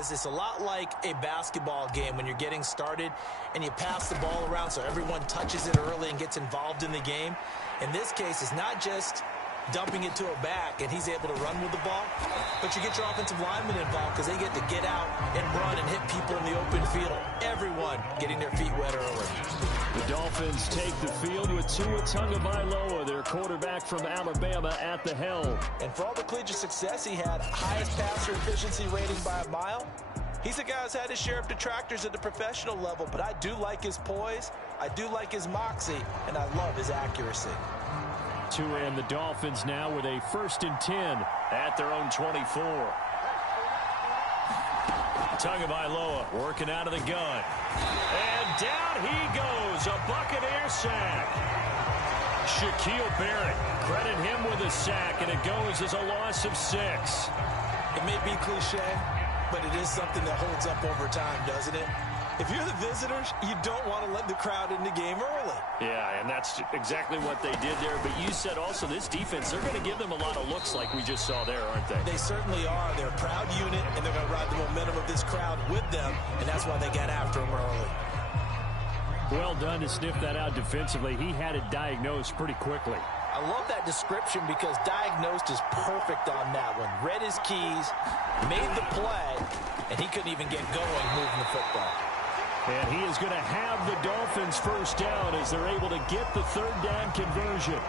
because it's a lot like a basketball game when you're getting started and you pass the ball around so everyone touches it early and gets involved in the game. In this case, it's not just dumping it to a back and he's able to run with the ball, but you get your offensive linemen involved because they get to get out and run and hit people in the open field. Everyone getting their feet wet early. The Dolphins take the field with Tua Tagovailoa, their quarterback from Alabama, at the helm. And for all the collegiate success he had, highest passer efficiency rating by a mile, he's a guy who's had his share of detractors at the professional level, but I do like his poise, I do like his moxie, and I love his accuracy. Tua and the Dolphins now with a 1st and 10 at their own 24. Tagovailoa working out of the gun. And down he goes, a Buccaneer sack. Shaquille Barrett, credit him with a sack, and it goes as a loss of 6. It may be cliche, but it is something that holds up over time, doesn't it? If you're the visitors, you don't want to let the crowd in the game early. Yeah, and that's exactly what they did there. But you said also this defense, they're going to give them a lot of looks like we just saw there, aren't they? They certainly are. They're a proud unit, and they're going to ride the momentum of this crowd with them, and that's why they got after them early. Well done to sniff that out defensively. He had it diagnosed pretty quickly. I love that description because diagnosed is perfect on that one. Read his keys, made the play, and he couldn't even get going moving the football. And he is going to have the Dolphins first down as they're able to get the 3rd down conversion.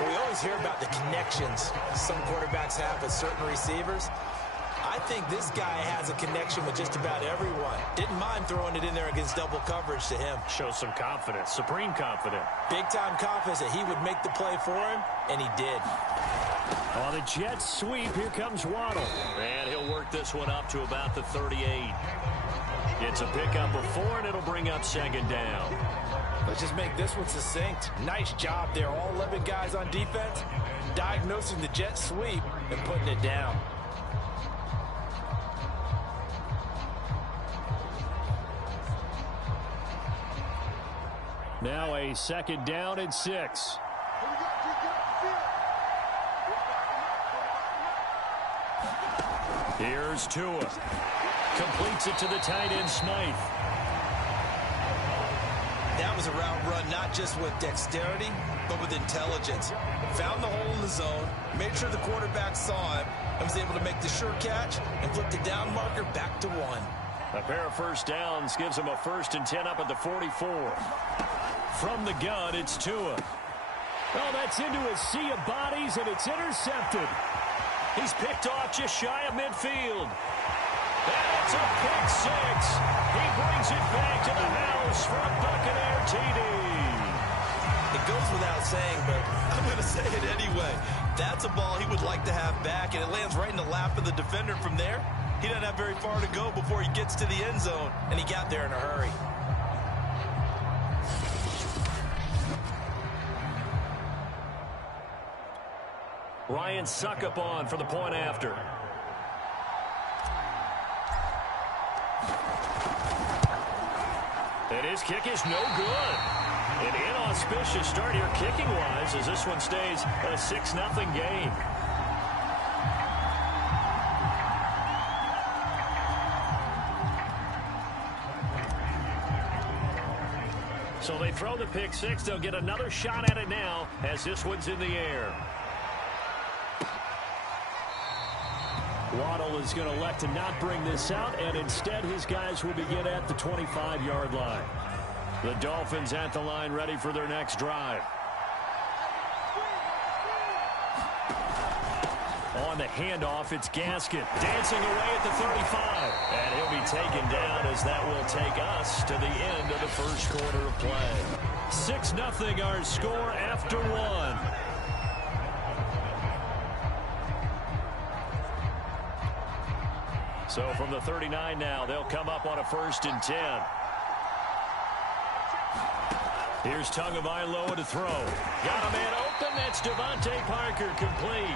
Well, we always hear about the connections some quarterbacks have with certain receivers. I think this guy has a connection with just about everyone. Didn't mind throwing it in there against double coverage to him. Shows some confidence, supreme confidence. Big-time confidence that he would make the play for him, and he did. On a jet sweep, here comes Waddle. And he'll work this one up to about the 38. It's a pickup of 4, and it'll bring up 2nd down. Let's just make this one succinct. Nice job there. All 11 guys on defense, diagnosing the jet sweep and putting it down. Now a 2nd down and 6. Here's Tua. Completes it to the tight end, Smythe. That was a route run not just with dexterity, but with intelligence. Found the hole in the zone, made sure the quarterback saw him, and was able to make the sure catch and flip the down marker back to 1. A pair of 1st downs gives him a 1st and 10 up at the 44. From the gun, it's Tua. Oh, that's into a sea of bodies, and it's intercepted. He's picked off just shy of midfield. And it's a pick 6. He brings it back to the house for a Buccaneer TD. It goes without saying, but I'm going to say it anyway. That's a ball he would like to have back, and it lands right in the lap of the defender from there. He doesn't have very far to go before he gets to the end zone, and he got there in a hurry. Ryan Suckup on for the point after. And his kick is no good. An inauspicious start here kicking-wise as this one stays a 6-0 game. So they throw the pick 6. They'll get another shot at it now as this one's in the air. Waddle is going to elect to not bring this out, and instead his guys will begin at the 25-yard line. The Dolphins at the line ready for their next drive. On the handoff, it's Gaskin dancing away at the 35. And he'll be taken down as that will take us to the end of the first quarter of play. 6-0 our score after 1. So from the 39 now, they'll come up on a 1st and 10. Here's Tagovailoa to throw. Got a man open. That's Devontae Parker complete.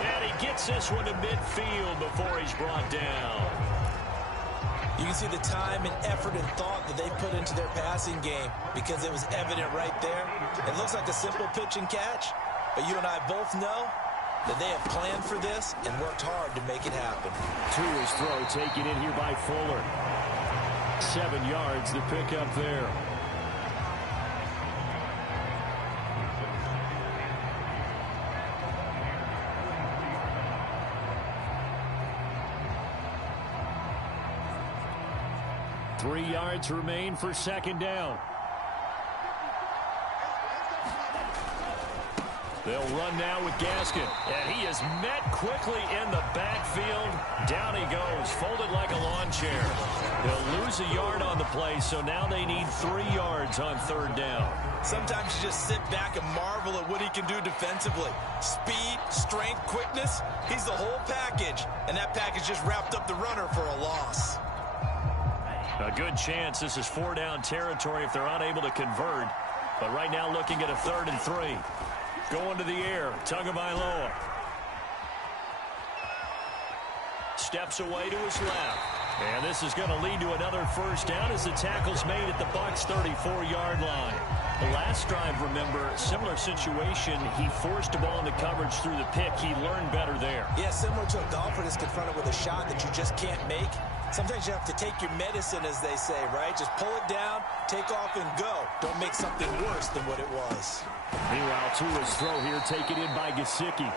And he gets this one to midfield before he's brought down. You can see the time and effort and thought that they put into their passing game because it was evident right there. It looks like a simple pitch and catch, but you and I both know that they have planned for this and worked hard to make it happen. To his throw, taken in here by Fuller. 7 yards, the pickup there. Three yards remain for second down. They'll run now with Gaskin. And he is met quickly in the backfield. Down he goes, folded like a lawn chair. They'll lose a yard on the play, so now they need 3 yards on third down. Sometimes you just sit back and marvel at what he can do defensively. Speed, strength, quickness, he's the whole package. And that package just wrapped up the runner for a loss. A good chance this is 4-down territory if they're unable to convert. But right now looking at a 3rd and 3. Going to the air, Tagovailoa. Steps away to his left. And this is going to lead to another first down as the tackle's made at the Bucs' 34-yard line. The last drive, remember, similar situation. He forced the ball into coverage through the pick. He learned better there. Yeah, similar to a golfer that's confronted with a shot that you just can't make. Sometimes you have to take your medicine, as they say, right? Just pull it down, take off, and go. Don't make something worse than what it was. Meanwhile, to his throw here, taken in by Gesicki.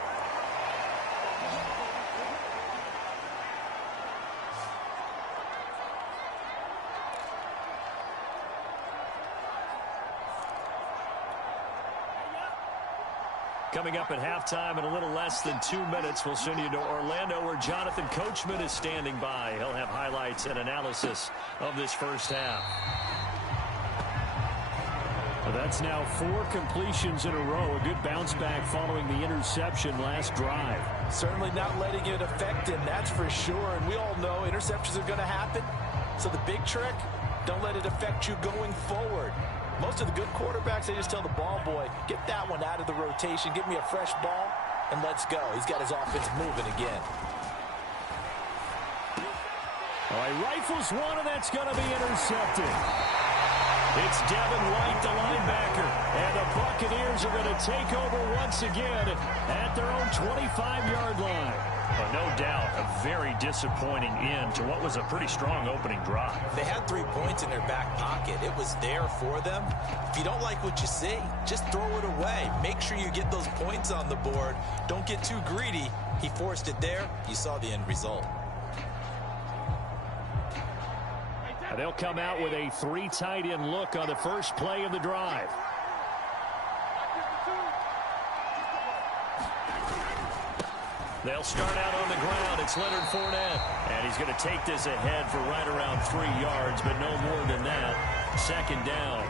Coming up at halftime in a little less than 2 minutes, we'll send you to Orlando where Jonathan Coachman is standing by. He'll have highlights and analysis of this first half. Well, that's now 4 completions in a row. A good bounce back following the interception last drive. Certainly not letting it affect him, that's for sure. And we all know interceptions are going to happen. So the big trick, don't let it affect you going forward. Most of the good quarterbacks, they just tell the ball boy, get that one out of the rotation, give me a fresh ball, and let's go. He's got his offense moving again. All right, rifles one, and that's going to be intercepted. It's Devin White, the linebacker, and the Buccaneers are going to take over once again at their own 25-yard line. Well, no doubt, a very disappointing end to what was a pretty strong opening drive. They had 3 points in their back pocket. It was there for them. If you don't like what you see, just throw it away. Make sure you get those points on the board. Don't get too greedy. He forced it there. You saw the end result. And they'll come out with a 3 tight end look on the first play of the drive. They'll start out on the ground. It's Leonard Fournette. And he's going to take this ahead for right around 3 yards, but no more than that. Second down.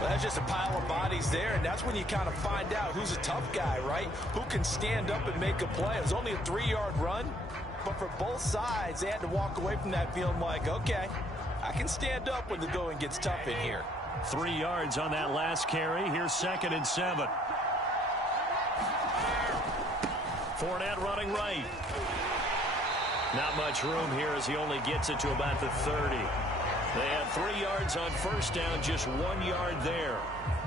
Well, that's just a pile of bodies there, and that's when you kind of find out who's a tough guy, right? Who can stand up and make a play. It was only a 3-yard run, but for both sides, they had to walk away from that feeling like, okay, I can stand up when the going gets tough in here. 3 yards on that last carry. Here's 2nd and 7. Fournette running right. Not much room here as he only gets it to about the 30. They had 3 yards on first down, just 1 yard there.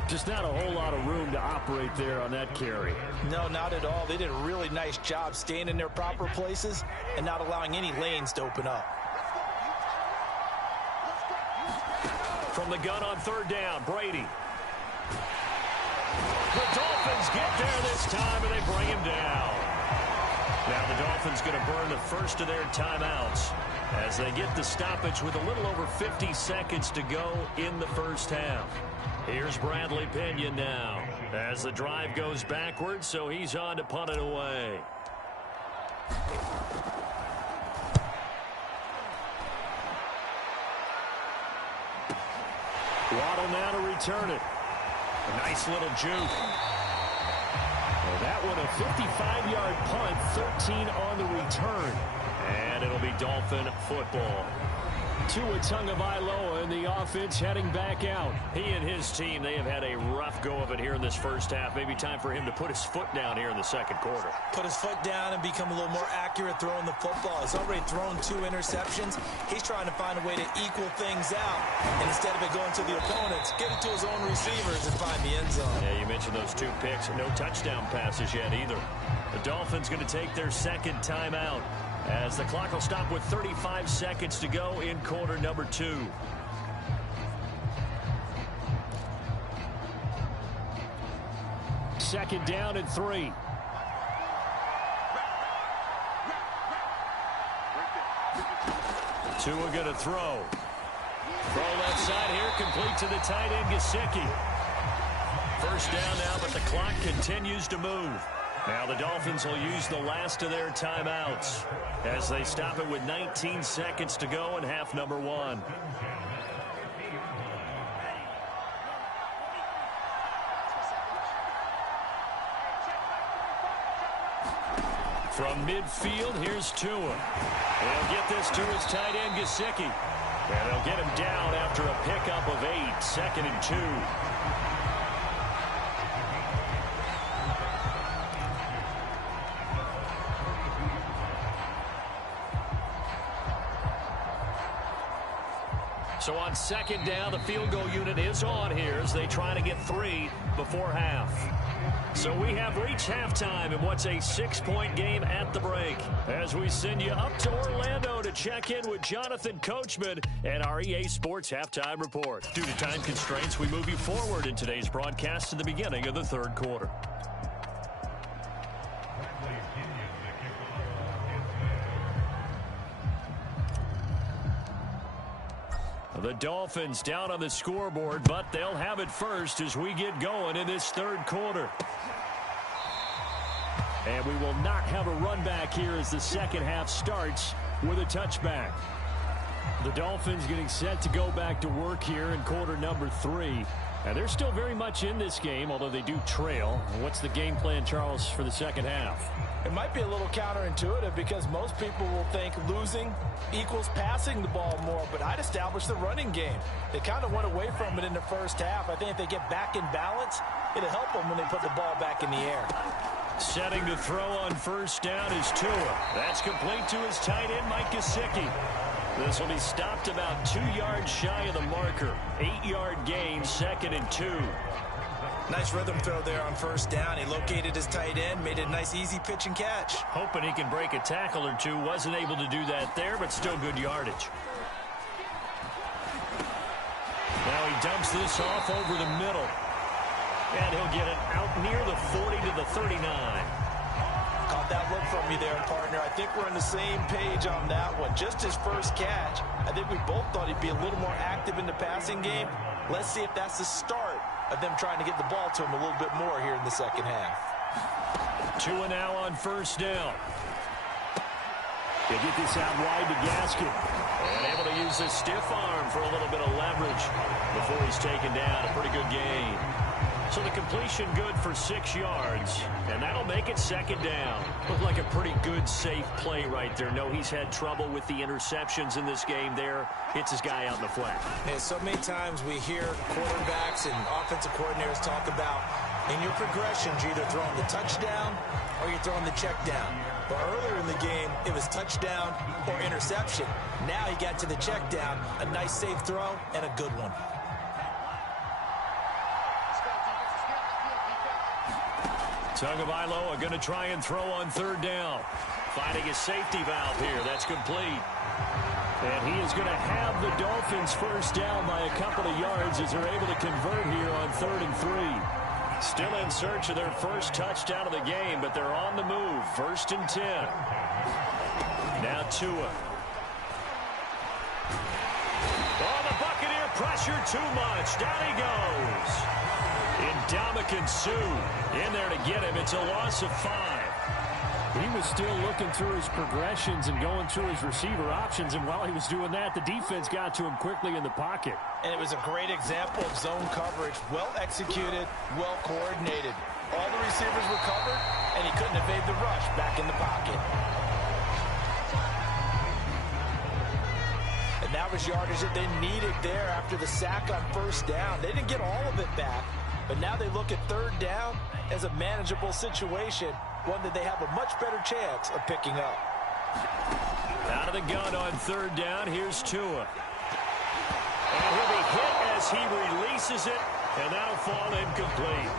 Just not a whole lot of room to operate there on that carry. No, not at all. They did a really nice job staying in their proper places and not allowing any lanes to open up. From the gun on third down, Brady. The Dolphins get there this time, and they bring him down. Now the Dolphins going to burn the first of their timeouts as they get the stoppage with a little over 50 seconds to go in the first half. Here's Bradley Pinion now as the drive goes backwards, so he's on to punt it away. Waddle now to return it. A nice little juke. Well, that one a 55-yard punt, 13 on the return. And it'll be Dolphin football. Tua Tagovailoa and the offense heading back out. He and his team, they have had a rough go of it here in this first half. Maybe time for him to put his foot down here in the second quarter. Put his foot down and become a little more accurate throwing the football. He's already thrown 2 interceptions. He's trying to find a way to equal things out. And instead of it going to the opponents, get it to his own receivers and find the end zone. Yeah, you mentioned those 2 picks. No touchdown passes yet either. The Dolphins going to take their second timeout, as the clock will stop with 35 seconds to go in quarter number 2. Second down and 3. Tua going to throw. Throw left side here, complete to the tight end, Gesicki. First down now, but the clock continues to move. Now the Dolphins will use the last of their timeouts as they stop it with 19 seconds to go in half number 1. From midfield, here's Tua. He'll get this to his tight end, Gesicki. And they'll get him down after a pickup of 8, second and 2. So on second down, the field goal unit is on here as they try to get 3 before half. So we have reached halftime in what's a 6-point game at the break, as we send you up to Orlando to check in with Jonathan Coachman and our EA Sports Halftime Report. Due to time constraints, we move you forward in today's broadcast to the beginning of the third quarter. The Dolphins down on the scoreboard, but they'll have it first as we get going in this third quarter. And we will not have a run back here as the second half starts with a touchback. The Dolphins getting set to go back to work here in quarter number 3. And they're still very much in this game, although they do trail. What's the game plan, Charles, for the second half? It might be a little counterintuitive because most people will think losing equals passing the ball more, but I'd establish the running game. They kind of went away from it in the first half. I think if they get back in balance, it'll help them when they put the ball back in the air. Setting to throw on first down is Tua. That's complete to his tight end, Mike Gesicki. This will be stopped about 2 yards shy of the marker. 8-yard gain, second and 2. Nice rhythm throw there on first down. He located his tight end, made it a nice easy pitch and catch. Hoping he can break a tackle or two. Wasn't able to do that there, but still good yardage. Now he dumps this off over the middle. And he'll get it out near the 40 to the 39. Caught that look from you there, partner. I think we're on the same page on that one. Just his first catch. I think we both thought he'd be a little more active in the passing game. Let's see if that's the start of them trying to get the ball to him a little bit more here in the second half. Tua now on first down. They get this out wide to Gaskin. And able to use his stiff arm for a little bit of leverage before he's taken down. A pretty good gain. So the completion good for 6 yards, and that'll make it second down. Looked like a pretty good, safe play right there. No, he's had trouble with the interceptions in this game there. Hits his guy out in the flat. And so many times we hear quarterbacks and offensive coordinators talk about in your progressions, you're either throwing the touchdown or you're throwing the check down. But earlier in the game, it was touchdown or interception. Now he got to the check down, a nice safe throw, and a good one. Tagovailoa going to try and throw on third down. Finding his safety valve here. That's complete. And he is going to have the Dolphins first down by a couple of yards as they're able to convert here on 3rd and 3. Still in search of their first touchdown of the game, but they're on the move. 1st and 10. Now Tua. Oh, the Buccaneer pressure too much. Down he goes. Ndamukong Suh in there to get him. It's a loss of 5. He was still looking through his progressions and going through his receiver options, and while he was doing that, the defense got to him quickly in the pocket. And it was a great example of zone coverage. Well executed, well coordinated. All the receivers were covered, and he couldn't evade the rush back in the pocket. And now salvage yardage that they needed there after the sack on first down. They didn't get all of it back, but now they look at third down as a manageable situation, one that they have a much better chance of picking up. Out of the gun on third down, here's Tua. And he'll be hit as he releases it, and that'll fall incomplete.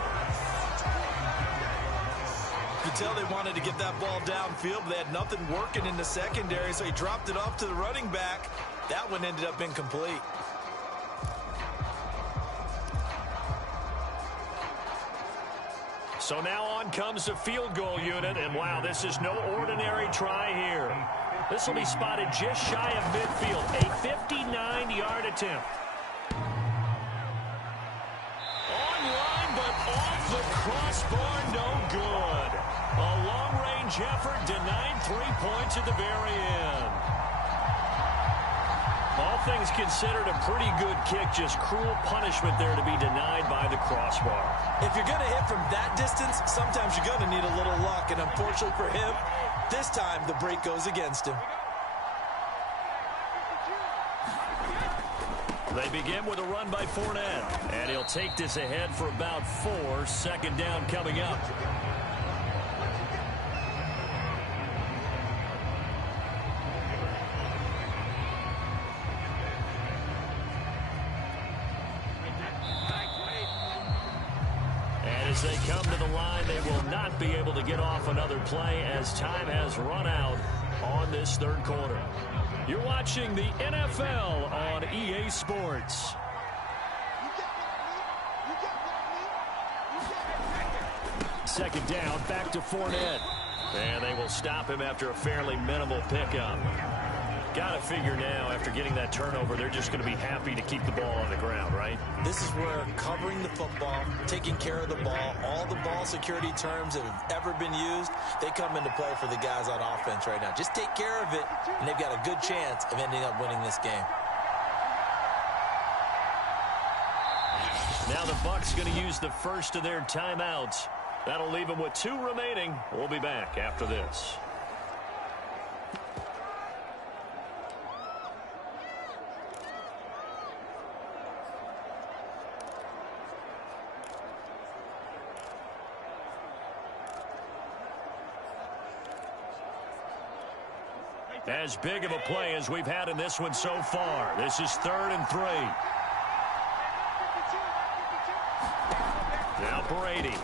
You could tell they wanted to get that ball downfield, but they had nothing working in the secondary, so he dropped it off to the running back. That one ended up incomplete. So now on comes the field goal unit, and wow, this is no ordinary try here. This will be spotted just shy of midfield, a 59-yard attempt. Online, but off the crossbar, no good. A long-range effort denied 3 points at the very end. All things considered, a pretty good kick, just cruel punishment there to be denied by the crossbar. If you're going to hit from that distance, sometimes you're going to need a little luck, and unfortunately for him, this time the break goes against him. They begin with a run by Fournette, and he'll take this ahead for about 4. Second down coming up. As they come to the line, they will not be able to get off another play as time has run out on this third quarter. You're watching the NFL on EA Sports. Second down, back to Fournette. And they will stop him after a fairly minimal pickup. Got to figure now, after getting that turnover, they're just going to be happy to keep the ball on the ground, right? This is where covering the football, taking care of the ball, all the ball security terms that have ever been used, they come into play for the guys on offense right now. Just take care of it, and they've got a good chance of ending up winning this game. Now the Bucs going to use the first of their timeouts. That'll leave them with 2 remaining. We'll be back after this. As big of a play as we've had in this one so far. This is 3rd and 3. Now Brady.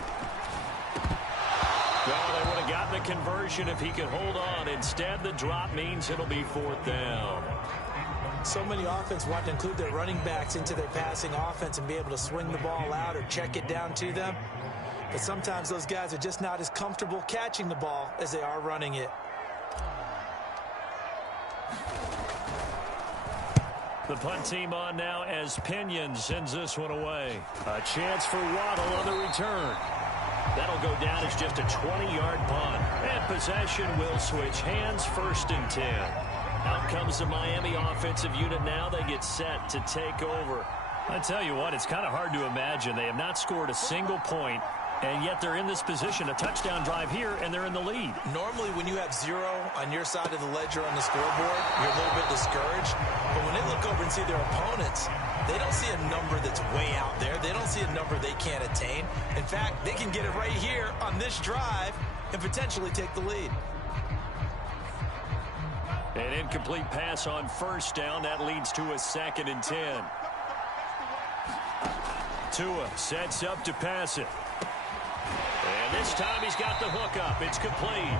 Well, they would have gotten the conversion if he could hold on. Instead, the drop means it'll be 4th down. So many offense want to include their running backs into their passing offense and be able to swing the ball out or check it down to them. But sometimes those guys are just not as comfortable catching the ball as they are running it. The punt team on now as Pinion sends this one away. A chance for Waddle on the return. That'll go down as just a 20-yard punt. And possession will switch hands, 1st and 10. Out comes the Miami offensive unit now. They get set to take over. I tell you what, it's kind of hard to imagine. They have not scored a single point, and yet they're in this position, a touchdown drive here, and they're in the lead. Normally, when you have 0 on your side of the ledger on the scoreboard, you're a little bit discouraged. But when they look over and see their opponents, they don't see a number that's way out there. They don't see a number they can't attain. In fact, they can get it right here on this drive and potentially take the lead. An incomplete pass on 1st down. That leads to a 2nd and 10. Tua sets up to pass it. And this time he's got the hook up. It's complete.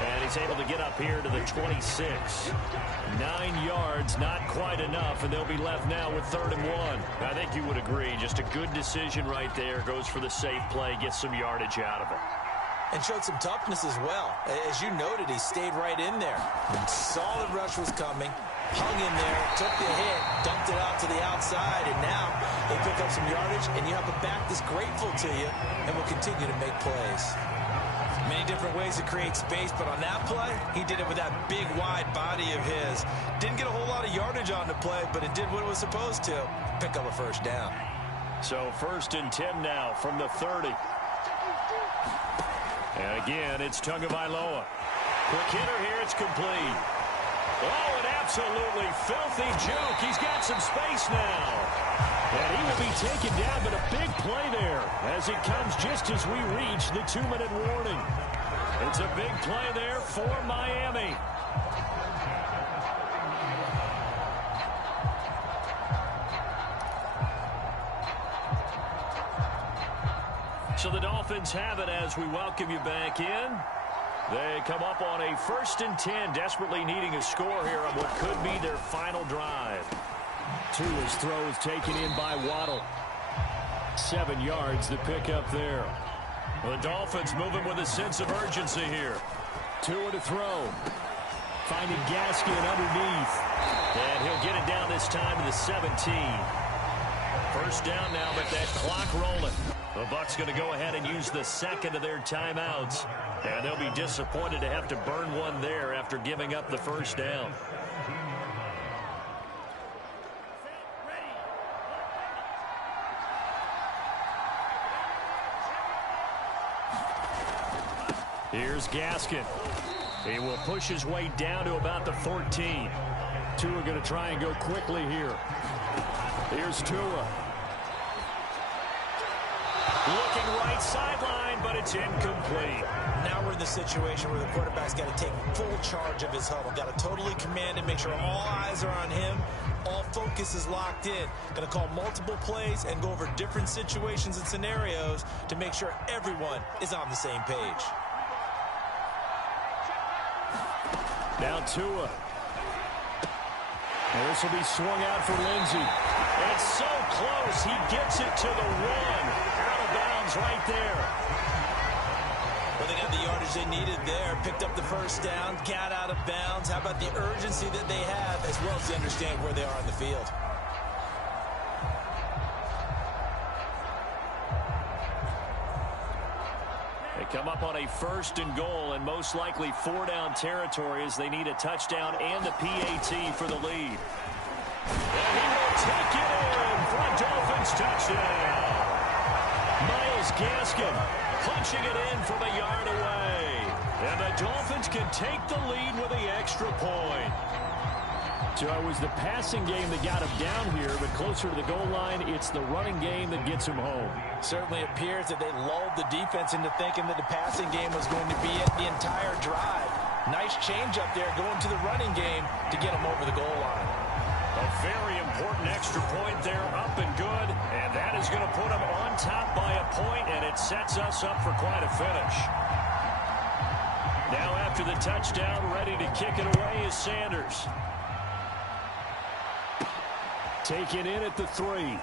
And he's able to get up here to the 26. 9 yards, not quite enough, and they'll be left now with 3rd and 1. I think you would agree. Just a good decision right there. Goes for the safe play, gets some yardage out of it. And showed some toughness as well. As you noted, he stayed right in there. Solid rush was coming. Hung in there, took the hit, dumped it out to the outside, and now they pick up some yardage, and you have a back that's grateful to you and will continue to make plays. Many different ways to create space, but on that play, he did it with that big, wide body of his. Didn't get a whole lot of yardage on the play, but it did what it was supposed to. Pick up a 1st down. So 1st and 10 now from the 30. And again, it's Tagovailoa. Quick hitter here, it's complete. Oh, and after absolutely filthy juke. He's got some space now. And he will be taken down, but a big play there as it comes just as we reach the 2-minute warning. It's a big play there for Miami. So the Dolphins have it as we welcome you back in. They come up on a 1st and 10, desperately needing a score here on what could be their final drive. Tua's throw is taken in by Waddle. 7 yards the pick up there. The Dolphins moving with a sense of urgency here. Tua to throw. Finding Gaskin underneath. And he'll get it down this time to the 17. 1st down now, but that clock rolling. The Bucs going to go ahead and use the 2nd of their timeouts. And they'll be disappointed to have to burn one there after giving up the 1st down. Here's Gaskin. He will push his way down to about the 14. Tua going to try and go quickly here. Here's Tua. Looking right sideline, but it's incomplete. Now we're in the situation where the quarterback's got to take full charge of his huddle. Got to totally command and make sure all eyes are on him. All focus is locked in. Going to call multiple plays and go over different situations and scenarios to make sure everyone is on the same page. Now Tua. And this will be swung out for Lindsey. It's so close. He gets it to the 1. Out of bounds right there. Well, they got the yardage they needed there. Picked up the 1st down. Got out of bounds. How about the urgency that they have as well as they understand where they are on the field? They come up on a 1st and goal and most likely 4-down territory as they need a touchdown and the PAT for the lead. And he will take it in for a Dolphins touchdown. Myles Gaskin punching it in from a yard away. And the Dolphins can take the lead with the extra point. So it was the passing game that got him down here, but closer to the goal line, it's the running game that gets him home. Certainly appears that they lulled the defense into thinking that the passing game was going to be it the entire drive. Nice change up there going to the running game to get him over the goal line. A very important extra point there, up and good, and that is going to put them on top by a point, and it sets us up for quite a finish. Now after the touchdown, ready to kick it away is Sanders. Taken in at the 3. And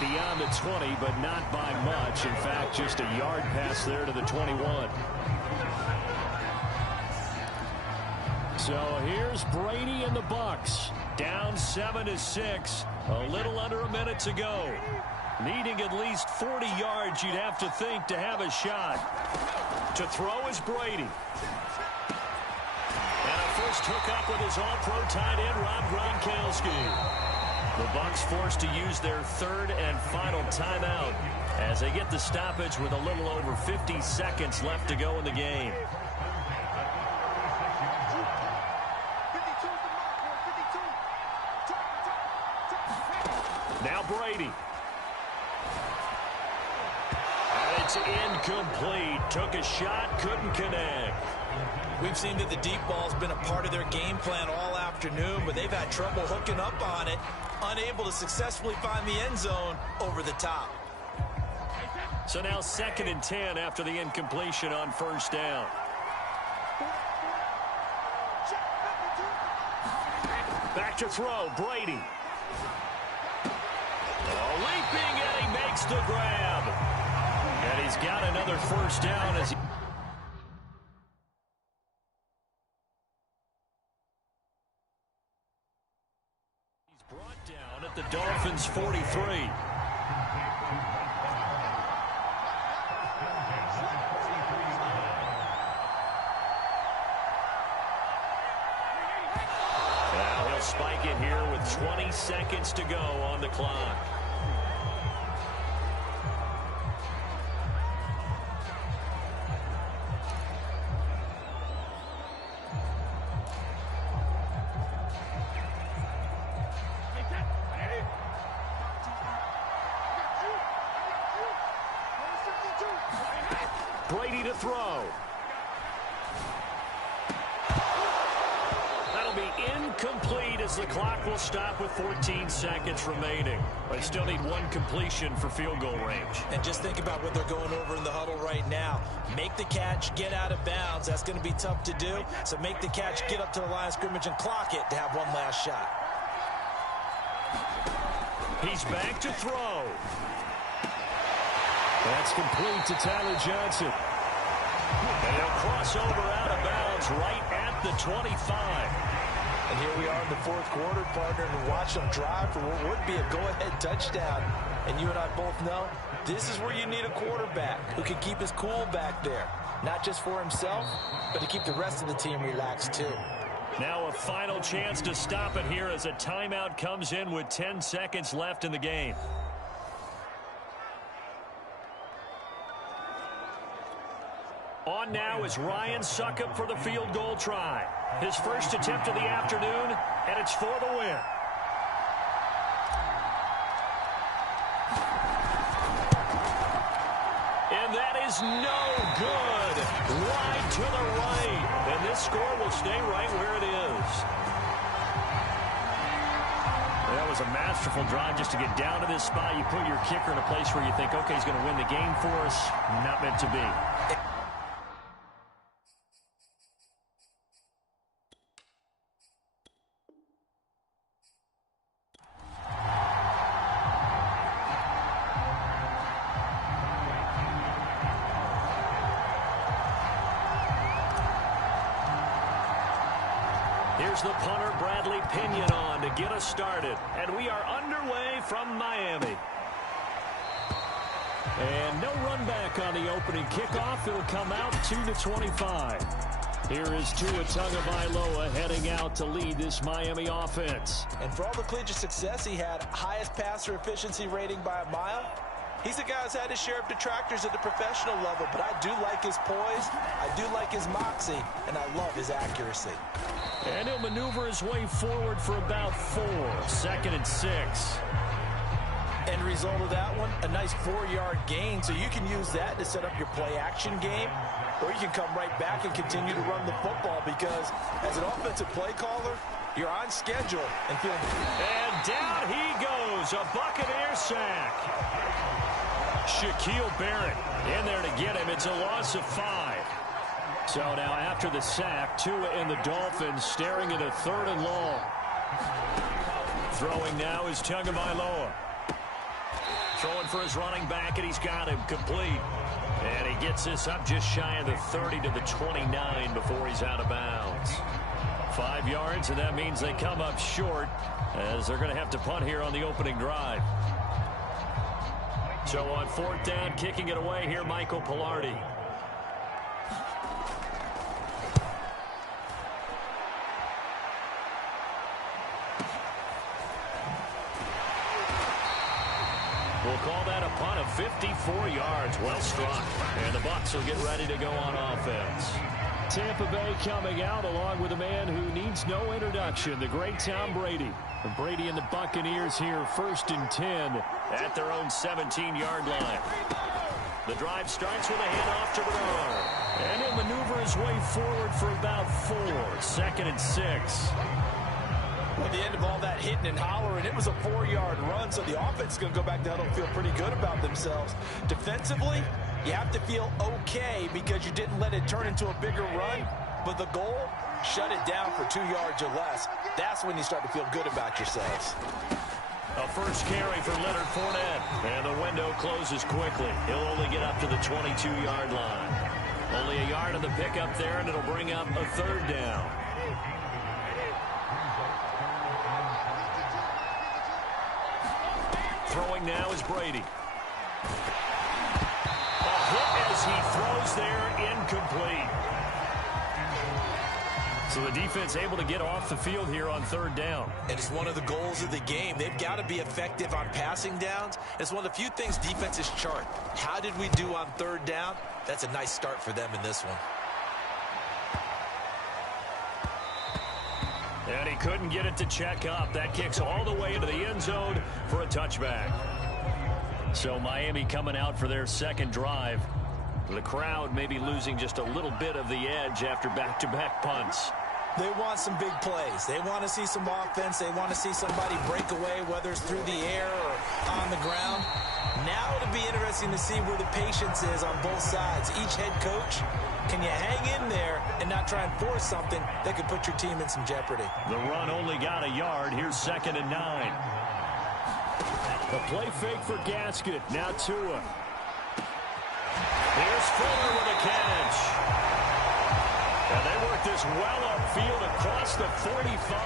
beyond the 20, but not by much. In fact, just a yard pass there to the 21. So here's Brady and the Bucs. Down 7-6. A little under a minute to go. Needing at least 40 yards, you'd have to think, to have a shot. To throw is Brady. And a first hookup with his all-pro tight end, Rob Gronkowski. The Bucs forced to use their 3rd and final timeout as they get the stoppage with a little over 50 seconds left to go in the game. Now Brady. And it's incomplete. Took a shot, couldn't connect. We've seen that the deep ball's been a part of their game plan all afternoon, but they've had trouble hooking up on it, unable to successfully find the end zone over the top. So now 2nd and 10 after the incompletion on 1st down. Back to throw, Brady. Oh, leaping, and he makes the grab. And he's got another 1st down as he... brought down at the Dolphins' 43. Now he'll spike it here with 20 seconds to go on the clock. Brady to throw. That'll be incomplete as the clock will stop with 14 seconds remaining. They still need one completion for field goal range. And just think about what they're going over in the huddle right now. Make the catch, get out of bounds. That's going to be tough to do. So make the catch, get up to the line of scrimmage, and clock it to have one last shot. He's back to throw. That's complete to Tyler Johnson. And he'll cross over out of bounds right at the 25. And here we are in the fourth quarter, partner, and watch them drive for what would be a go-ahead touchdown. And you and I both know this is where you need a quarterback who can keep his cool back there. Not just for himself, but to keep the rest of the team relaxed too. Now a final chance to stop it here as a timeout comes in with 10 seconds left in the game. On now is Ryan Suckup for the field goal try. His first attempt of the afternoon, and it's for the win. And that is no good. Wide to the right. And this score will stay right where it is. That was a masterful drive just to get down to this spot. You put your kicker in a place where you think, okay, he's going to win the game for us. Not meant to be. Here's the punter, Bradley Pinion, on to get us started. And we are underway from Miami. And no run back on the opening kickoff. It'll come out 2-25. Here is Tua Tagovailoa heading out to lead this Miami offense. And for all the collegiate success he had, highest passer efficiency rating by a mile, he's a guy who's had his share of detractors at the professional level, but I do like his poise, I do like his moxie, and I love his accuracy. And he'll maneuver his way forward for about 4. 2nd and 6. End result of that one, a nice 4-yard gain, so you can use that to set up your play-action game, or you can come right back and continue to run the football because as an offensive play caller, you're on schedule and feeling. And down he goes, a Buccaneer sack. Shaquille Barrett in there to get him. It's a loss of 5. So now after the sack, Tua and the Dolphins staring at a 3rd and long. Throwing now is Tagovailoa. Throwing for his running back, and he's got him complete. And he gets this up just shy of the 30 to the 29 before he's out of bounds. 5 yards, and that means they come up short as they're going to have to punt here on the opening drive. So on 4th down, kicking it away here, Michael Pilardi. We'll call that a punt of 54 yards. Well struck. And the Bucs will get ready to go on offense. Tampa Bay coming out along with a man who needs no introduction, the great Tom Brady. Brady and the Buccaneers here 1st and 10 at their own 17-yard line. The drive starts with a handoff to Bernard. And he'll maneuver his way forward for about 4. 2nd and 6. At the end of all that hitting and hollering, it was a 4-yard run, so the offense is going to go back down and feel pretty good about themselves. Defensively, you have to feel okay because you didn't let it turn into a bigger run, but the goal, shut it down for 2 yards or less. That's when you start to feel good about yourselves. A first carry for Leonard Fournette, and the window closes quickly. He'll only get up to the 22-yard line. Only a yard of the pickup there, and it'll bring up a 3rd down. Throwing now is Brady. A hit as he throws there, incomplete. So the defense able to get off the field here on 3rd down. And it's one of the goals of the game. They've got to be effective on passing downs. It's one of the few things defenses chart. How did we do on 3rd down? That's a nice start for them in this one. And he couldn't get it to check up. That kicks all the way into the end zone for a touchback. So Miami coming out for their 2nd drive. The crowd may be losing just a little bit of the edge after back-to-back punts. They want some big plays. They want to see some offense. They want to see somebody break away, whether it's through the air or on the ground. Now it'll be interesting to see where the patience is on both sides. Each head coach, can you hang in there and not try and force something that could put your team in some jeopardy? The run only got a yard. Here's 2nd and 9. A play fake for Gasket. Now Tua. Here's Fuller with a catch. And they work this well upfield across the 45.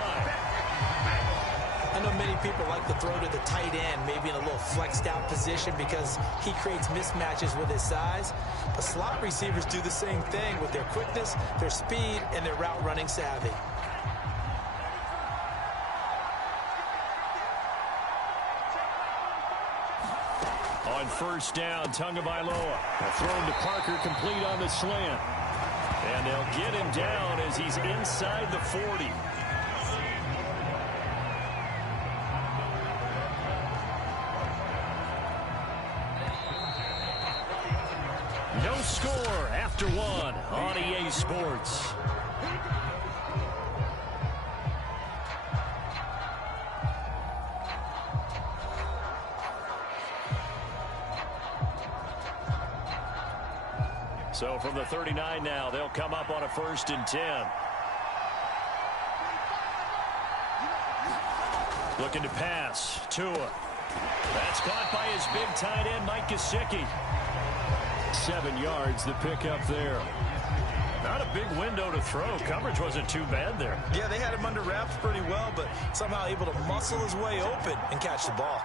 I know many people like to throw to the tight end, maybe in a little flexed out position because he creates mismatches with his size. But slot receivers do the same thing with their quickness, their speed, and their route running savvy. On 1st down, Tagovailoa. Thrown to Parker, complete on the slant. And they'll get him down as he's inside the 40. No score after 1 on EA Sports. So from the 39 now, they'll come up on a 1st and 10. Looking to pass. Tua. That's caught by his big tight end, Mike Gesicki. 7 yards, the pickup there. Not a big window to throw. Coverage wasn't too bad there. Yeah, they had him under wraps pretty well, but somehow able to muscle his way open and catch the ball.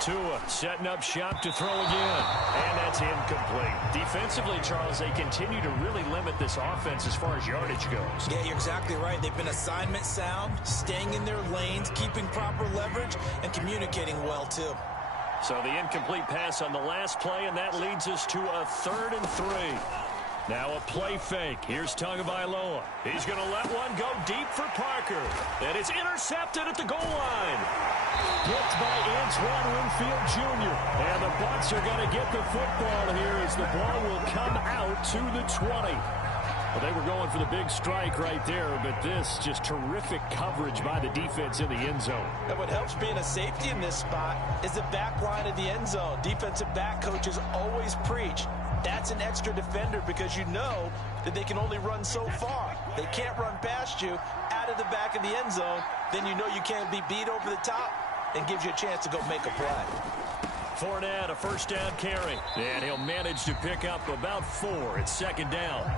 Tua setting up shop to throw again. And that's incomplete. Defensively, Charles, they continue to really limit this offense as far as yardage goes. Yeah, you're exactly right. They've been assignment sound, staying in their lanes, keeping proper leverage, and communicating well, too. So the incomplete pass on the last play, and that leads us to a 3rd and 3. Now a play fake. Here's Tagovailoa. He's going to let one go deep for Parker. And it's intercepted at the goal line. Picked by Antoine Winfield Jr. And the Bucs are going to get the football here as the ball will come out to the 20. Well, they were going for the big strike right there, but this just terrific coverage by the defense in the end zone. And what helps being a safety in this spot is the back line of the end zone. Defensive back coaches always preach. That's an extra defender because you know that they can only run so far. They can't run past you out of the back of the end zone. Then you know you can't be beat over the top and gives you a chance to go make a play. Fournette, a 1st down carry. And he'll manage to pick up about 4. It's 2nd down.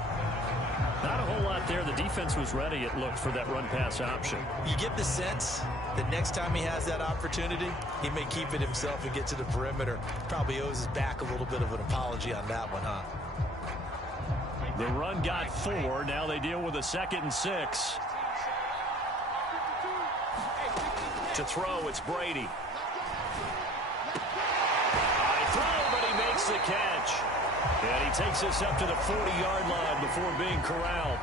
Not a whole lot there. The defense was ready, it looked, for that run-pass option. You get the sense that next time he has that opportunity, he may keep it himself and get to the perimeter. Probably owes his back a little bit of an apology on that one, huh? The run got 4. Now they deal with a 2nd and 6. To throw, it's Brady. High throw, but he makes the catch. And he takes us up to the 40-yard line before being corralled.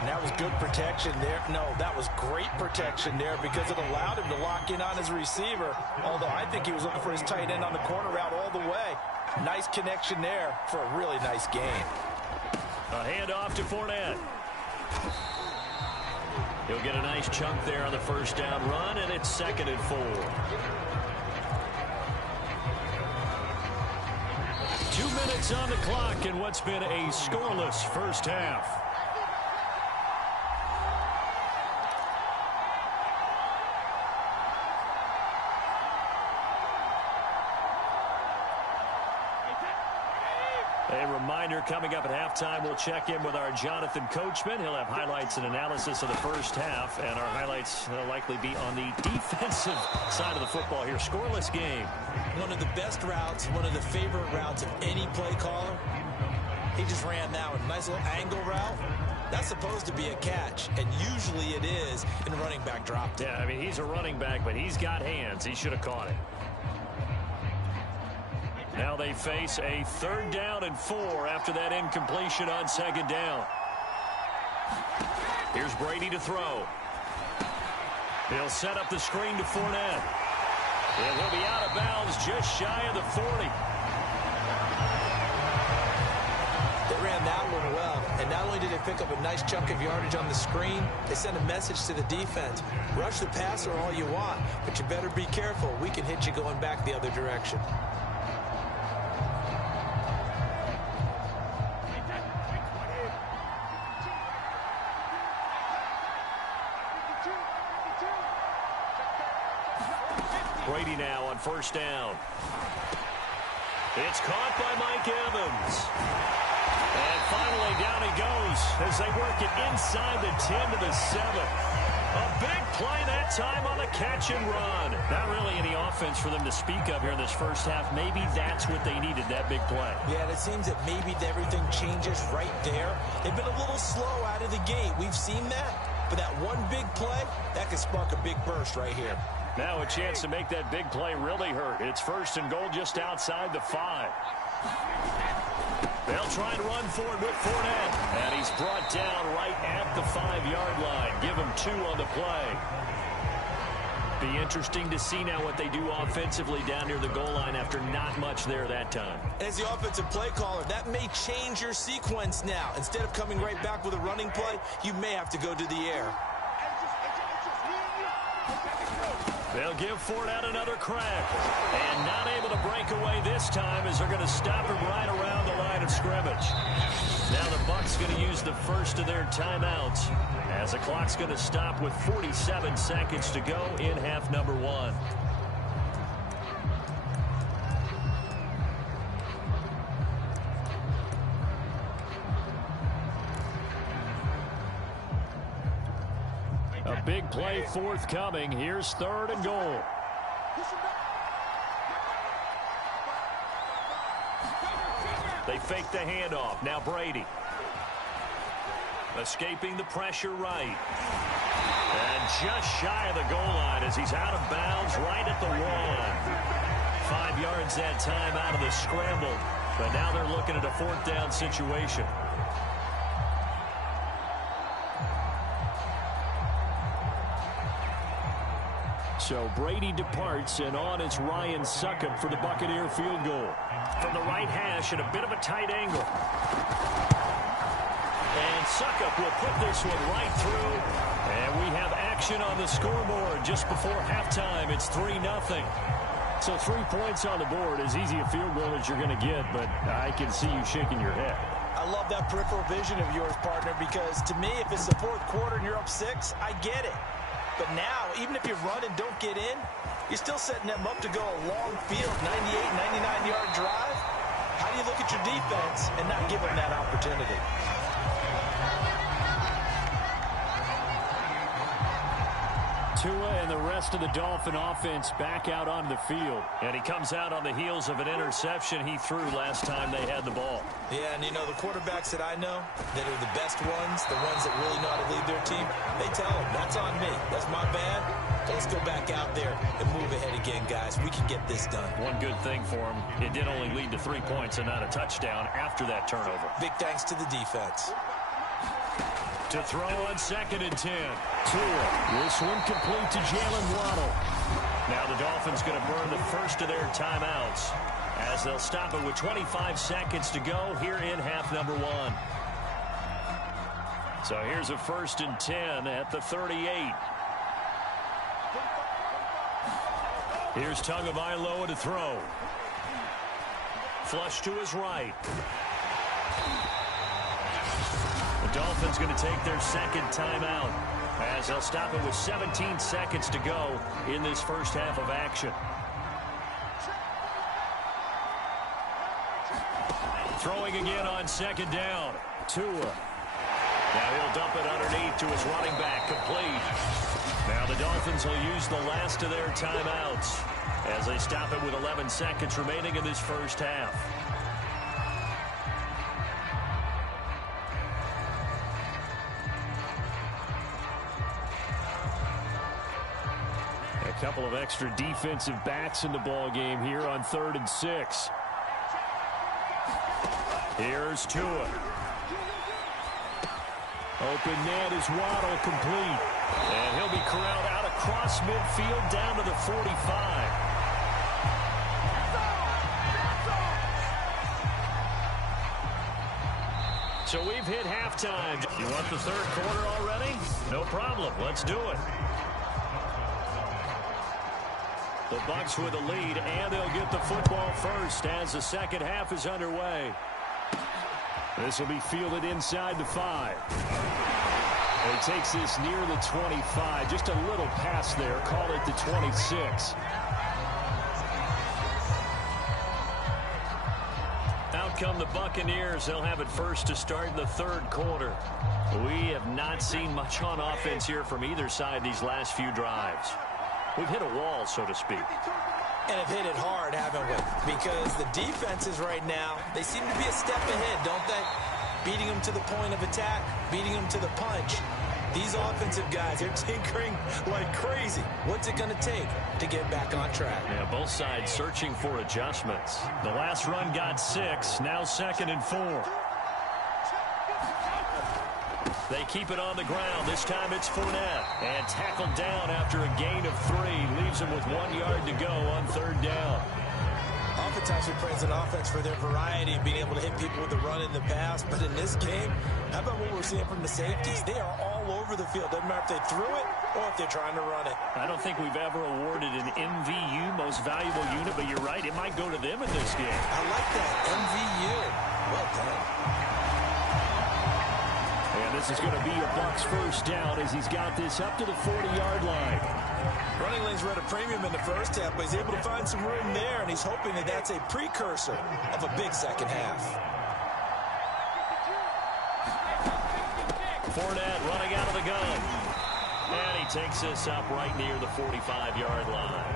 And that was good protection there. No, that was great protection there because it allowed him to lock in on his receiver. Although I think he was looking for his tight end on the corner route all the way. Nice connection there for a really nice game. A handoff to Fournette. He'll get a nice chunk there on the 1st down run, and it's 2nd and 4. 2 minutes on the clock in what's been a scoreless first half. A reminder, coming up at halftime, we'll check in with our Jonathan Coachman. He'll have highlights and analysis of the first half, and our highlights will likely be on the defensive side of the football here. Scoreless game. One of the best routes, one of the favorite routes of any play caller. He just ran that one. Nice little angle route. That's supposed to be a catch, and usually it is in running back drop. Yeah, I mean, he's a running back, but he's got hands. He should have caught it. Now they face a 3rd down and 4 after that incompletion on 2nd down. Here's Brady to throw. He'll set up the screen to Fournette. And he'll be out of bounds just shy of the 40. They ran that one well, and not only did they pick up a nice chunk of yardage on the screen, they sent a message to the defense. Rush the passer all you want, but you better be careful. We can hit you going back the other direction. Brady now on first down. It's caught by Mike Evans. And finally down he goes as they work it inside the 10 to the 7. A big play that time on the catch and run. Not really any offense for them to speak of here in this first half. Maybe that's what they needed, that big play. Yeah, it seems that maybe everything changes right there. They've been a little slow out of the gate. We've seen that. But that one big play, that could spark a big burst right here. Now a chance to make that big play really hurt. It's first and goal just outside the 5. They'll try and run for it with Fournette. And he's brought down right at the 5-yard line. Give him 2 on the play. Be interesting to see now what they do offensively down near the goal line after not much there that time. As the offensive play caller, that may change your sequence now. Instead of coming right back with a running play, you may have to go to the air. They'll give Fournette another crack. And not able to break away this time as they're going to stop him right around the line of scrimmage. Now the Bucs going to use the first of their timeouts as the clock's going to stop with 47 seconds to go in half number 1. A big play forthcoming. Here's third and goal. They fake the handoff. Now Brady. Escaping the pressure right. And just shy of the goal line as he's out of bounds right at the 1. 5 yards that time out of the scramble. But now they're looking at a 4th down situation. So Brady departs, and on is Ryan Succop for the Buccaneer field goal. From the right hash at a bit of a tight angle. And Succop will put this one right through. And we have action on the scoreboard just before halftime. It's 3-0. So 3 points on the board, as easy a field goal as you're going to get, but I can see you shaking your head. I love that peripheral vision of yours, partner, because to me, if it's the 4th quarter and you're up 6, I get it. But now, even if you run and don't get in, you're still setting them up to go a long field, 98, 99-yard drive. How do you look at your defense and not give them that opportunity? Tua and the rest of the Dolphin offense back out onto the field. And he comes out on the heels of an interception he threw last time they had the ball. Yeah, and you know, the quarterbacks that I know that are the best ones, the ones that really know how to lead their team, they tell them, that's on me. That's my bad. Let's go back out there and move ahead again, guys. We can get this done. One good thing for him, it did only lead to 3 points and not a touchdown after that turnover. Big thanks to the defense. To throw on 2nd and 10. Tua. This one complete to Jalen Waddle. Now the Dolphins going to burn the first of their timeouts as they'll stop it with 25 seconds to go here in half number 1. So here's a 1st and 10 at the 38. Here's Tagovailoa to throw. Flush to his right. The Dolphins going to take their 2nd timeout as they'll stop it with 17 seconds to go in this first half of action. Throwing again on 2nd down. Tua. Now he'll dump it underneath to his running back, complete. Now the Dolphins will use the last of their timeouts as they stop it with 11 seconds remaining in this first half. A couple of extra defensive backs in the ball game here on 3rd and 6. Here's Tua. Open net is Waddle, complete. And he'll be corralled out across midfield down to the 45. So we've hit halftime. You want the third quarter already? No problem. Let's do it. The Bucs with a lead, and they'll get the football first as the second half is underway. This will be fielded inside the 5. He takes this near the 25. Just a little pass there. Call it the 26. Out come the Buccaneers. They'll have it first to start in the third quarter. We have not seen much on offense here from either side these last few drives. We've hit a wall, so to speak. And have hit it hard, haven't we? Because the defenses right now, they seem to be a step ahead, don't they? Beating them to the point of attack, beating them to the punch. These offensive guys, they're tinkering like crazy. What's it going to take to get back on track? Yeah, both sides searching for adjustments. The last run got 6, now 2nd and 4. They keep it on the ground. This time it's Fournette. And tackled down after a gain of 3. Leaves him with 1 yard to go on third down. Oftentimes we praise an offense for their variety and being able to hit people with the run in the pass. But in this game, how about what we're seeing from the safeties? They are all over the field. Doesn't matter if they threw it or if they're trying to run it. I don't think we've ever awarded an MVU, most valuable unit, but you're right. It might go to them in this game. I like that. MVU. Well done. And this is going to be a Bucs first down as he's got this up to the 40-yard line. Running lanes were at a premium in the first half, but he's able to find some room there, and he's hoping that that's a precursor of a big second half. Fournette running out of the gun. And he takes this up right near the 45-yard line.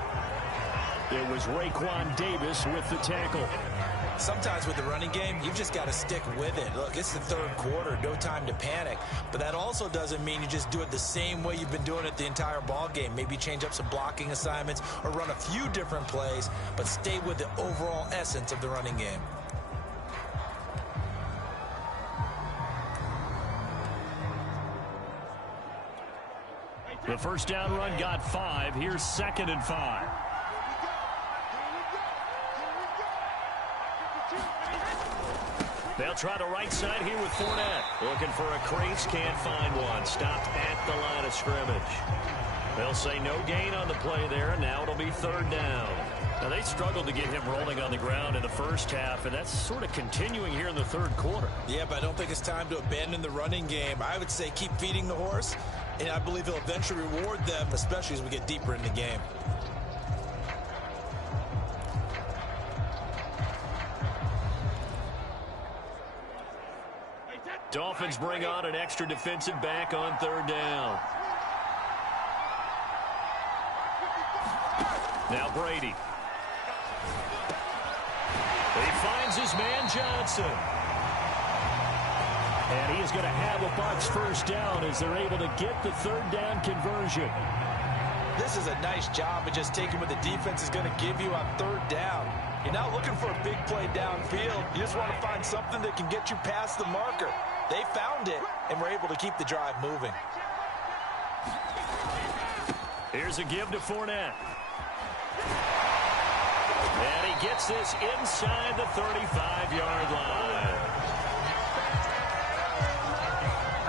It was Raekwon Davis with the tackle. Sometimes with the running game, you've just got to stick with it. Look, it's the third quarter, no time to panic. But that also doesn't mean you just do it the same way you've been doing it the entire ball game. Maybe change up some blocking assignments or run a few different plays, but stay with the overall essence of the running game. The first down run got 5. Here's 2nd and 5. They'll try the right side here with Fournette. Looking for a crease, can't find one. Stopped at the line of scrimmage. They'll say no gain on the play there. Now it'll be third down. Now they struggled to get him rolling on the ground in the first half, and that's sort of continuing here in the third quarter. Yeah, but I don't think it's time to abandon the running game. I would say keep feeding the horse, and I believe he'll eventually reward them, especially as we get deeper in the game. Dolphins bring on an extra defensive back on third down. Now Brady. He finds his man Johnson. And he is going to have a Bucs first down as they're able to get the third down conversion. This is a nice job of just taking what the defense is going to give you on third down. You're not looking for a big play downfield. You just want to find something that can get you past the marker. They found it, and were able to keep the drive moving. Here's a give to Fournette. And he gets this inside the 35-yard line.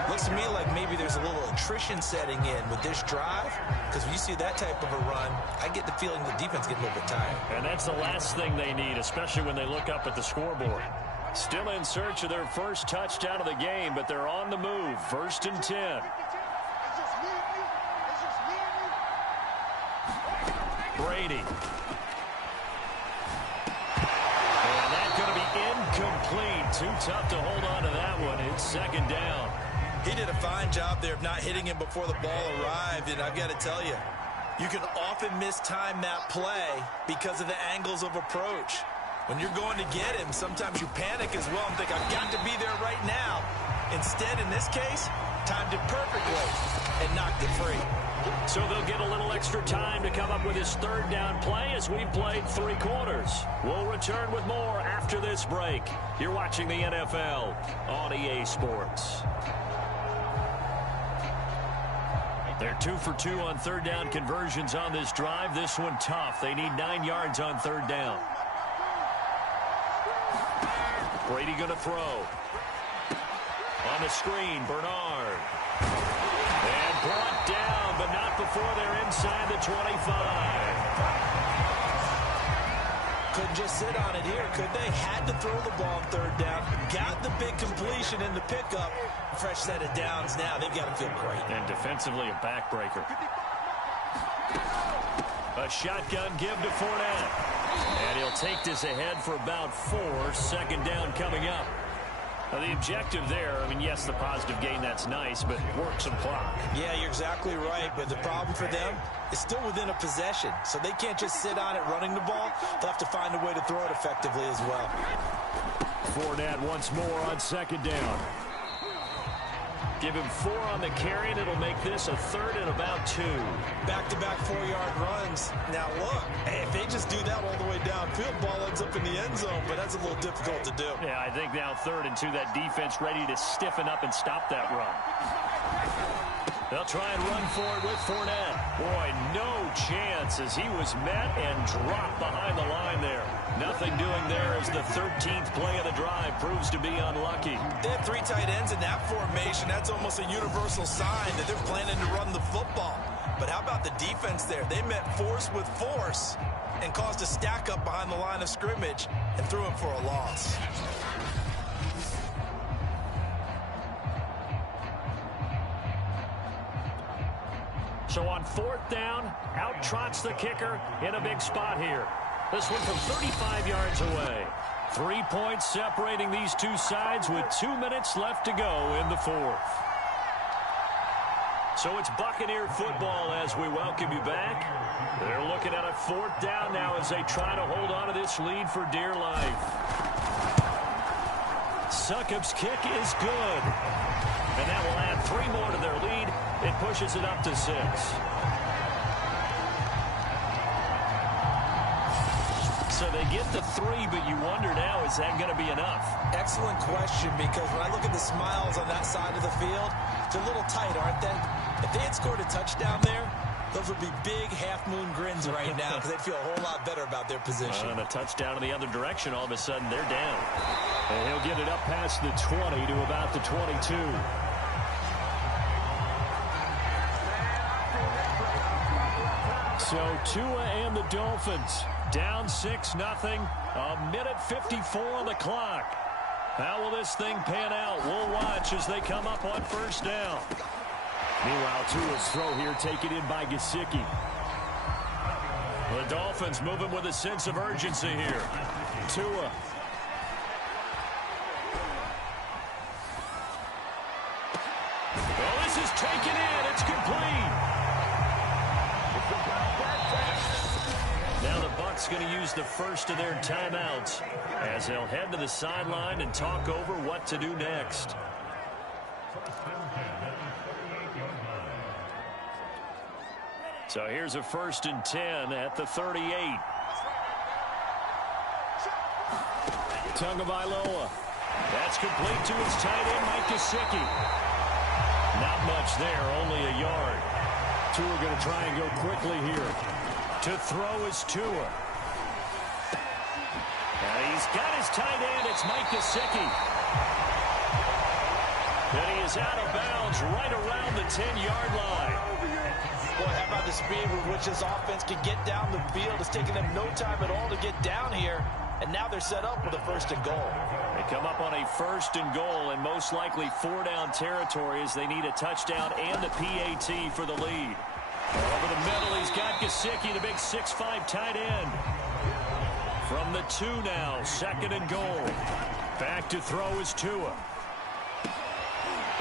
Looks to me like maybe there's a little attrition setting in with this drive, because when you see that type of a run, I get the feeling the defense gets a little bit tired. And that's the last thing they need, especially when they look up at the scoreboard. Still in search of their first touchdown of the game, but they're on the move. 1st and 10. Brady. And that's going to be incomplete. Too tough to hold on to that one. It's 2nd down. He did a fine job there of not hitting him before the ball arrived, and I've got to tell you, you can often mistime that play because of the angles of approach. When you're going to get him, sometimes you panic as well and think, I've got to be there right now. Instead, in this case, timed it perfectly and knocked it free. So they'll get a little extra time to come up with his third down play as we've played 3 quarters. We'll return with more after this break. You're watching the NFL on EA Sports. They're 2 for 2 on third down conversions on this drive. This one tough. They need 9 yards on third down. Brady going to throw. On the screen, Bernard. And brought down, but not before they're inside the 25. Couldn't just sit on it here, could they? Had to throw the ball on third down. Got the big completion in the pickup. Fresh set of downs now. They've got to feel great. And defensively, a backbreaker. A shotgun give to Fournette. And he'll take this ahead for about 4. Second down coming up. Now, the objective there, I mean, yes, the positive gain, that's nice, but work some clock. Yeah, you're exactly right, but the problem for them is still within a possession, so they can't just sit on it running the ball. They'll have to find a way to throw it effectively as well. Fournette once more on second down. Give him 4 on the carry, and it'll make this a third and about 2. Back-to-back 4-yard runs. Now, look, if they just do that all the way downfield, ball ends up in the end zone, but that's a little difficult to do. Yeah, I think now 3rd and 2, that defense ready to stiffen up and stop that run. They'll try and run for it with Fournette. Boy, no chance as he was met and dropped behind the line there. Nothing doing there as the 13th play of the drive proves to be unlucky. They have 3 tight ends in that formation. That's almost a universal sign that they're planning to run the football. But how about the defense there? They met force with force and caused a stack up behind the line of scrimmage and threw him for a loss. So on 4th down, out trots the kicker in a big spot here. This one from 35 yards away. 3 points separating these two sides with 2 minutes left to go in the 4th. So it's Buccaneer football as we welcome you back. They're looking at a 4th down now as they try to hold on to this lead for dear life. Succop's kick is good. And that will add 3 more to their lead. It pushes it up to 6. So they get the 3, but you wonder now, is that going to be enough? Excellent question, because when I look at the smiles on that side of the field, it's a little tight, aren't they? If they had scored a touchdown there, those would be big half-moon grins right now because they'd feel a whole lot better about their position. And a touchdown in the other direction, all of a sudden they're down. And he'll get it up past the 20 to about the 22. So Tua and the Dolphins down 6-0. A minute 54 on the clock. How will this thing pan out? We'll watch as they come up on 1st down. Meanwhile, Tua's throw here taken in by Gesicki. The Dolphins moving with a sense of urgency here. Tua. Well, this is taken in. It's complete. Now the Bucs going to use the first of their timeouts as they'll head to the sideline and talk over what to do next. So here's a 1st and 10 at the 38. Tagovailoa. That's complete to his tight end, Mike Gesicki. Not much there, only a yard. Tua going to try and go quickly here. To throw is Tua. Now he's got his tight end. It's Mike Gesicki. And he is out of bounds right around the 10-yard line. Boy, how about the speed with which this offense can get down the field? It's taking them no time at all to get down here. And now they're set up with a 1st and goal. They come up on a 1st and goal and most likely 4-down territory as they need a touchdown and the PAT for the lead. Over the middle, he's got Gesicki, the big 6'5" tight end. From the 2 now, 2nd and goal. Back to throw is Tua.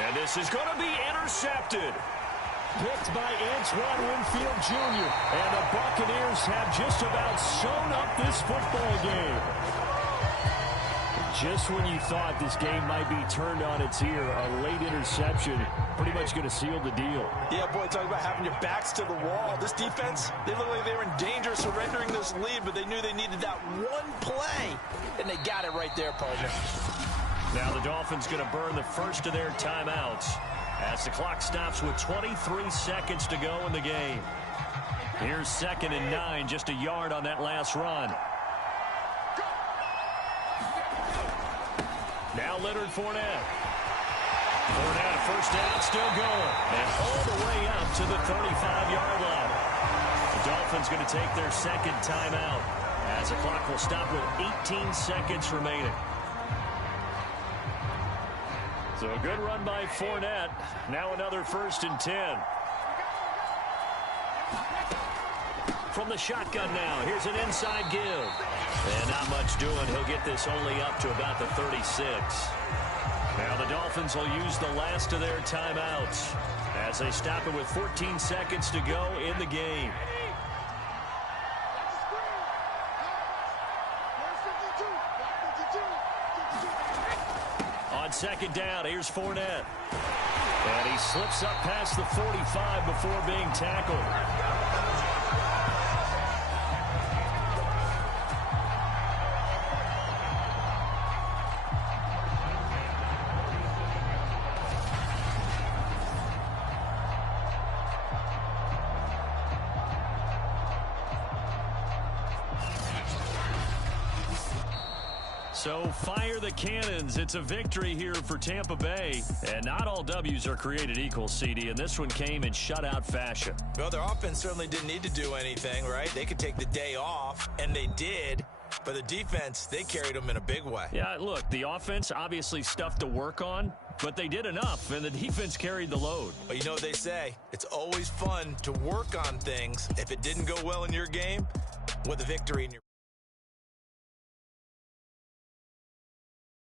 And this is going to be intercepted. Picked by Antoine Winfield Jr. And the Buccaneers have just about sewn up this football game. Just when you thought this game might be turned on its ear, a late interception pretty much going to seal the deal. Yeah, boy, talking about having your backs to the wall. This defense, they look like they were in danger of surrendering this lead, but they knew they needed that one play, and they got it right there, partner. Now the Dolphins going to burn the first of their timeouts as the clock stops with 23 seconds to go in the game. Here's 2nd and 9, just a yard on that last run. Now Leonard Fournette. Fournette, first down, still going. And all the way up to the 35-yard line. The Dolphins going to take their second timeout as the clock will stop with 18 seconds remaining. So a good run by Fournette. Now another 1st and 10. From the shotgun now, here's an inside give. And not much doing. He'll get this only up to about the 36. Now the Dolphins will use the last of their timeouts as they stop it with 14 seconds to go in the game. On second down, here's Fournette. And he slips up past the 45 before being tackled. So fire the cannons. It's a victory here for Tampa Bay. And not all W's are created equal, CD, and this one came in shutout fashion. Well, their offense certainly didn't need to do anything, right? They could take the day off, and they did. But the defense, they carried them in a big way. Yeah, look, the offense obviously stuff to work on, but they did enough, and the defense carried the load. Well, you know what they say. It's always fun to work on things. If it didn't go well in your game, with a victory in your